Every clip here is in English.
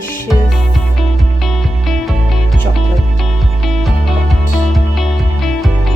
delicious chocolate pot. Yummy goodness.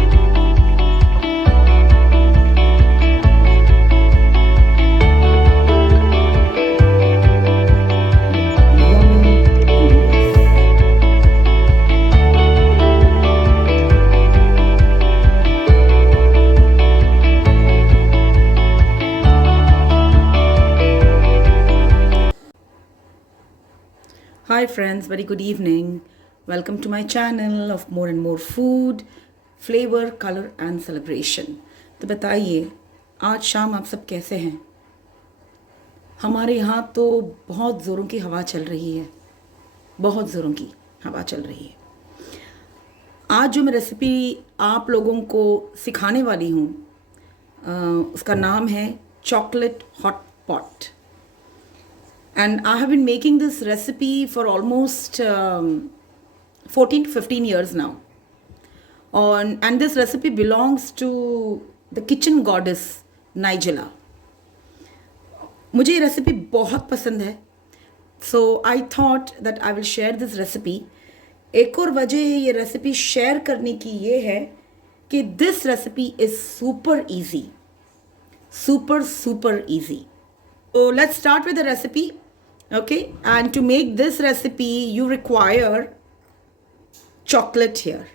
Hi friends, very good evening. Welcome to my channel of more and more food, flavor, color and celebration. तो बताइए आज शाम आप सब कैसे हैं? हमारे यहाँ तो बहुत ज़ोरों की हवा चल रही है, बहुत ज़ोरों की हवा चल रही है। आज जो मैं रेसिपी आप लोगों को सिखाने वाली हूँ उसका नाम है chocolate hot pot. And I have been making this recipe for almost 14 to 15 years now. And this recipe belongs to the kitchen goddess Nigella. मुझे ये रेसिपी बहुत पसंद है. So I thought that I will share this recipe. एक और वजह ये recipe share करने की ये है कि this recipe is super easy. Super easy. So let's start with the recipe. Okay, and to make this recipe you require chocolate here.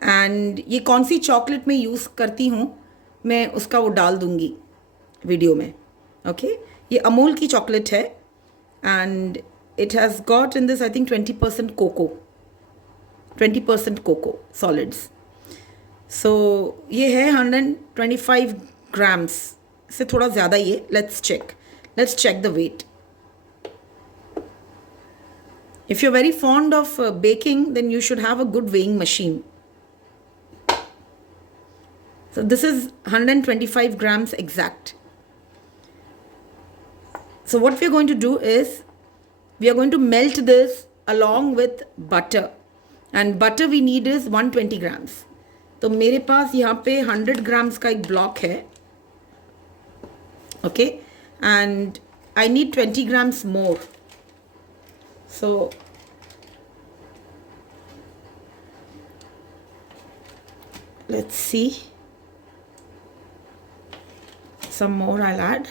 And ये कौन सी चॉकलेट मैं यूज़ करती हूँ मैं उसका वो डाल दूँगी वीडियो में. ओके, ये अमूल की चॉकलेट है and it has got in this I think 20% cocoa, 20% cocoa solids. So ये है 125 grams से थोड़ा ज़्यादा ये. Let's check the weight. If you're very fond of baking, then you should have a good weighing machine. So this is 125 grams exact. So what we're going to do is, we are going to melt this along with butter. And butter we need is 120 grams. तो मेरे पास यहाँ पे 100 grams का एक block है. Okay, and I need 20 grams more. So let's see, some more I'll add.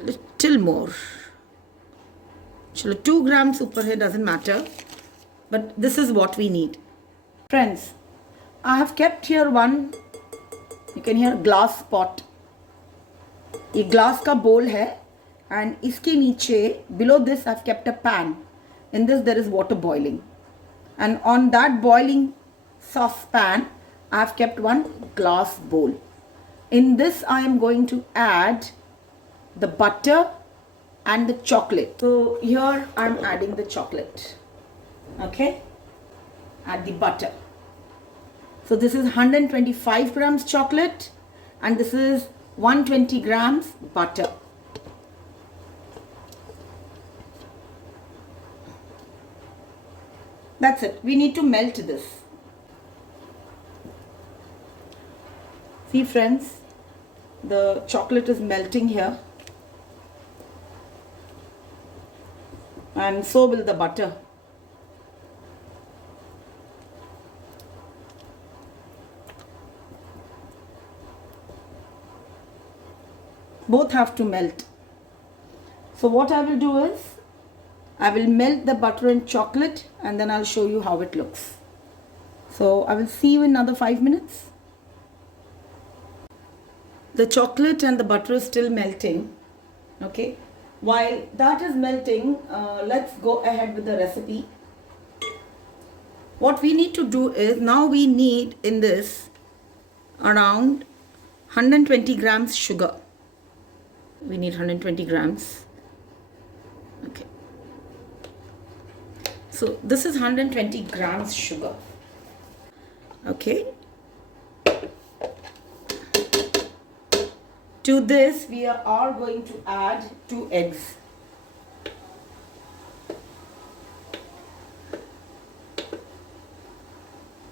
Little more. Chalo, 2 grams ऊपर है, doesn't matter, but this is what we need. Friends, I have kept here one, you can hear, glass pot. ये glass का बोल है and इसके नीचे below this I've kept a pan. In this there is water boiling, and on that boiling saucepan I've kept one glass bowl. In this I am going to add the butter and the chocolate. So here I'm adding the chocolate. Okay, add the butter. So this is 125 grams chocolate and this is 120 grams butter. That's it. We need to melt this. See friends, the chocolate is melting here. And so will the butter. Both have to melt. So what I will do is, I will melt the butter and chocolate and then I'll show you how it looks. So I will see you in another 5 minutes. The chocolate and the butter is still melting. Okay, while that is melting, let's go ahead with the recipe. What we need to do is, now we need in this around 120 grams sugar. We need 120 grams. Okay, so this is 120 grams sugar. Okay, to this we are going to add 2 eggs.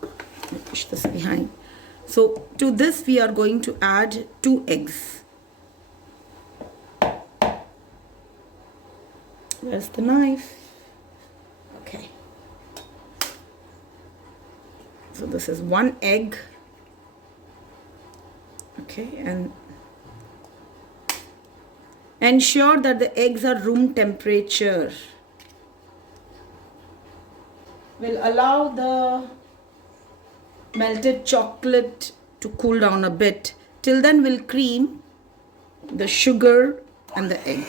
Let me push this behind. So to this we are going to add 2 eggs. Where's the knife? Okay. So this is 1 egg. Okay, and ensure that the eggs are room temperature. We'll allow the melted chocolate to cool down a bit. Till then we'll cream the sugar and the egg.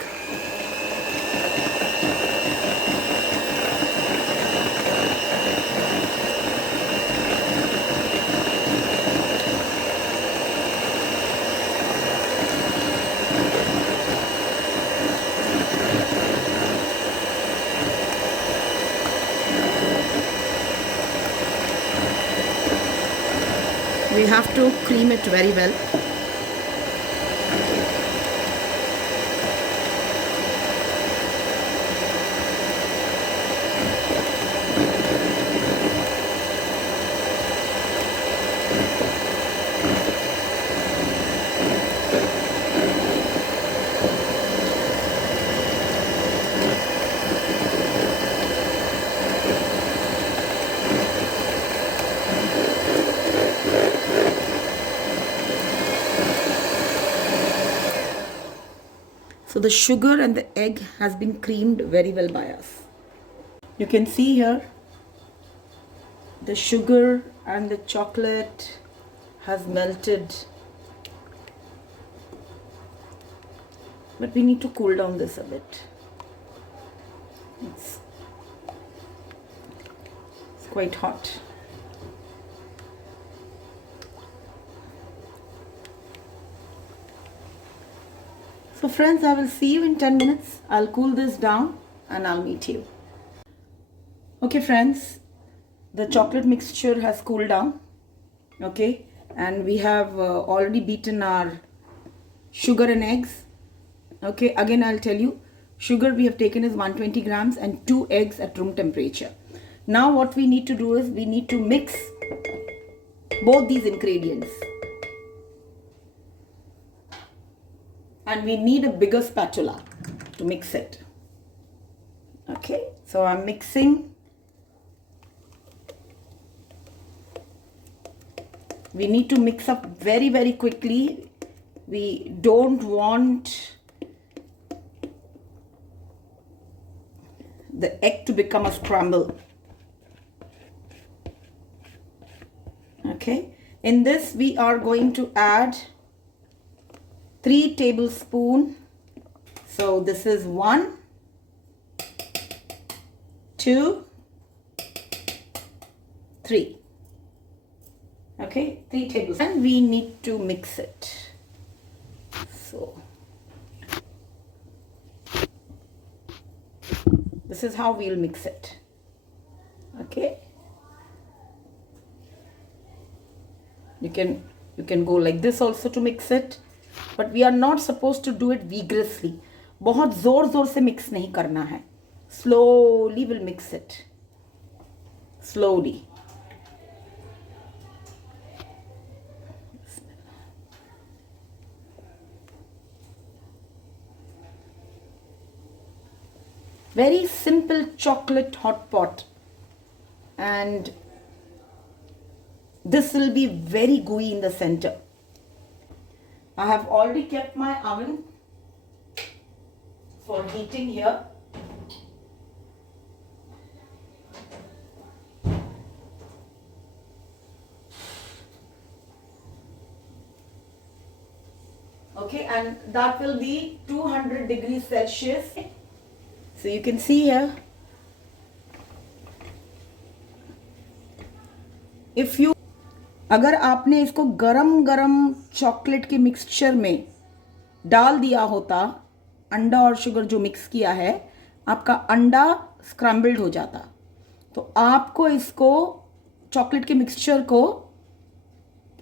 We have to cream it very well. So the sugar and the egg has been creamed very well by us. You can see here the sugar and the chocolate has melted. But we need to cool down this a bit. It's quite hot. So friends, I will see you in 10 minutes. I'll cool this down and I'll meet you. Okay friends, the chocolate mixture has cooled down. Okay, and we have already beaten our sugar and eggs. Okay, again I'll tell you, sugar we have taken is 120 grams and 2 eggs at room temperature. Now what we need to do is we need to mix both these ingredients. And we need a bigger spatula to mix it. Okay, so I'm mixing. We need to mix up very, very quickly. We don't want the egg to become a scramble. Okay, in this we are going to add 3 tablespoons. So this is 1, 2, 3. Okay, 3 tablespoons. And we need to mix it. So this is how we'll mix it. Okay. You can go like this also to mix it. But we are not supposed to do it vigorously. बहुत जोर से mix नहीं करना है. Slowly we'll mix it. Slowly. Very simple chocolate hot pot. And this will be very gooey in the center. I have already kept my oven for heating here. Okay, and that will be 200 degrees Celsius. So you can see here, if you अगर आपने इसको गरम गरम chocolate के mixture में डाल दिया होता, अंडा और शुगर जो मिक्स किया है, आपका अंडा स्क्रैम्बल्ड हो जाता. तो आपको इसको चॉकलेट के मिक्सचर को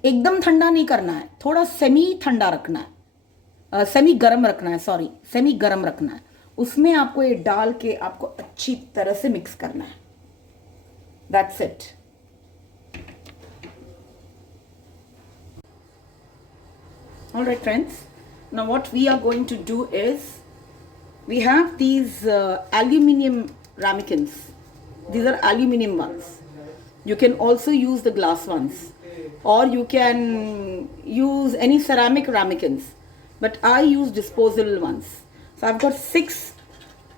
एकदम ठंडा नहीं करना है, थोड़ा सेमी ठंडा रखना है, सेमी गरम रखना है, सॉरी सेमी गरम रखना है. उसमें आपको ये डाल के आपको अच्छी तरह से मिक्स करना है. That's it. Alright friends, now what we are going to do is, we have these aluminium ramekins. These are aluminium ones. You can also use the glass ones, or you can use any ceramic ramekins, but I use disposable ones. So I've got 6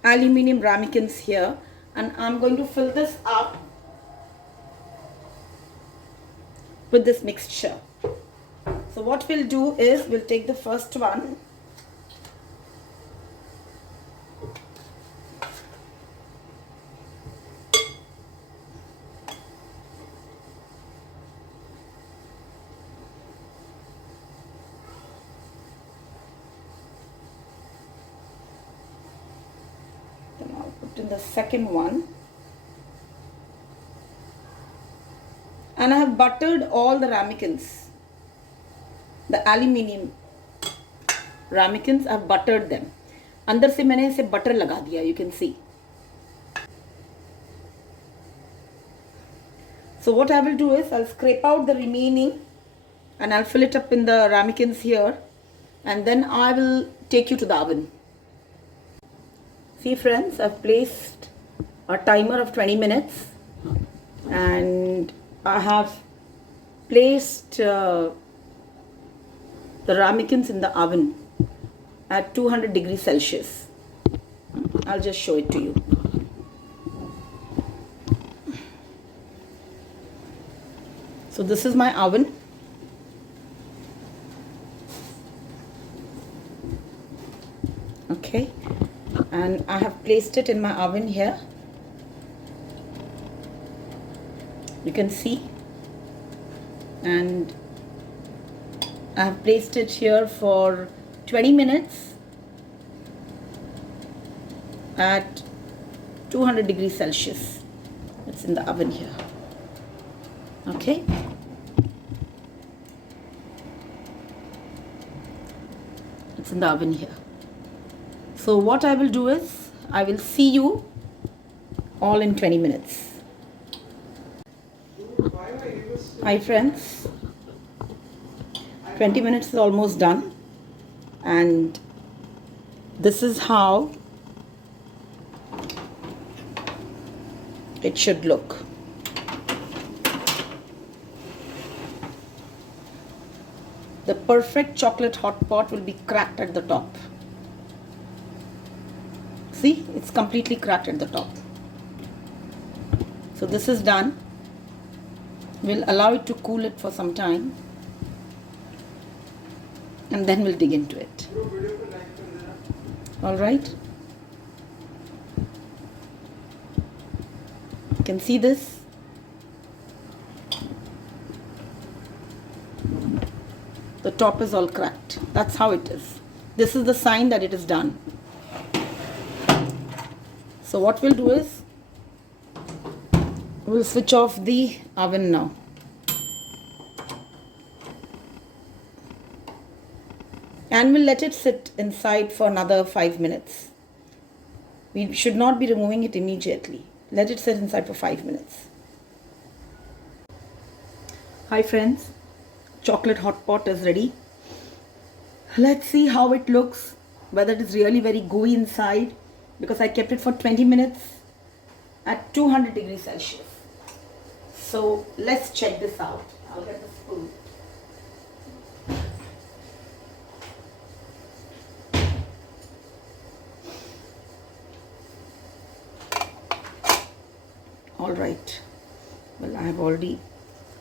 aluminium ramekins here, and I'm going to fill this up with this mixture. So what we'll do is, we'll take the first one, then I'll put in the second one, and I have buttered all the ramekins. The aluminium ramekins, I've buttered them. अंदर से मैंने इसे butter लगा दिया, you can see. So what I will do is, I'll scrape out the remaining and I'll fill it up in the ramekins here, and then I will take you to the oven. See friends, I've placed a timer of 20 minutes and I have placed the ramekins in the oven at 200 degrees Celsius. I'll just show it to you. So this is my oven. Okay, and I have placed it in my oven here. You can see, and I have placed it here for 20 minutes at 200 degrees Celsius. It's in the oven here. Okay. It's in the oven here. So what I will do is, I will see you all in 20 minutes. Hi friends. 20 minutes is almost done, and this is how it should look. The perfect chocolate hot pot will be cracked at the top. See, it's completely cracked at the top. So this is done. We'll allow it to cool it for some time, and then we'll dig into it. All right. You can see this. The top is all cracked. That's how it is. This is the sign that it is done. So what we'll do is, we'll switch off the oven now. And we'll let it sit inside for another 5 minutes. We should not be removing it immediately. Let it sit inside for 5 minutes. Hi friends, chocolate hot pot is ready. Let's see how it looks, whether it is really very gooey inside, because I kept it for 20 minutes at 200 degrees Celsius. So let's check this out. I'll get the spoon. All right. Well, I have already,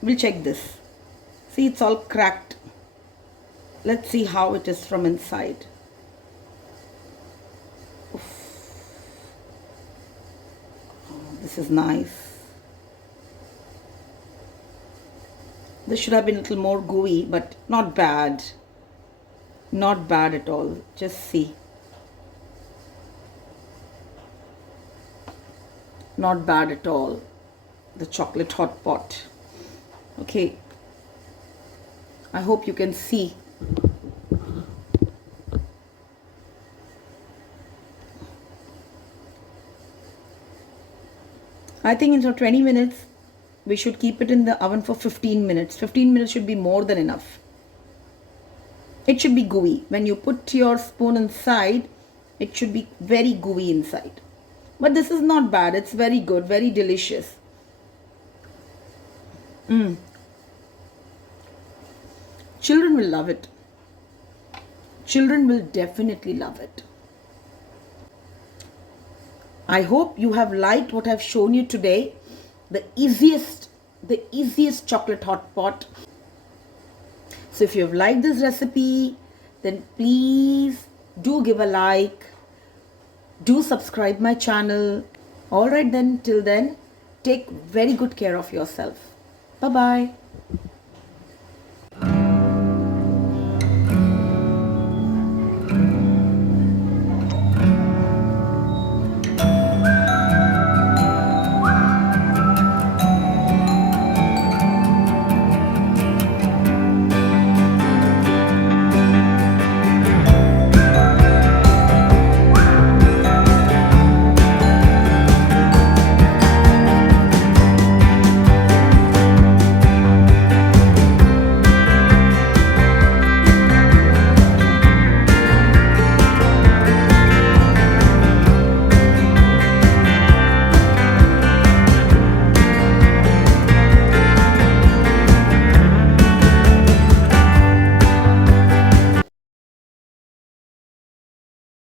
we'll check this. See, it's all cracked. Let's see how it is from inside. Oof. Oh, this is nice. This should have been a little more gooey, but not bad. Not bad at all. Just see. Not bad at all. The chocolate hot pot. Okay. I hope you can see. I think in 20 minutes, we should keep it in the oven for 15 minutes. 15 minutes should be more than enough. It should be gooey. When you put your spoon inside, it should be very gooey inside. But this is not bad. It's very good, very delicious. Children will love it. Children will definitely love it. I hope you have liked what I've shown you today. The easiest chocolate hot pot. So if you have liked this recipe, then please do give a like. Do subscribe my channel. Alright then, till then, take very good care of yourself. Bye-bye.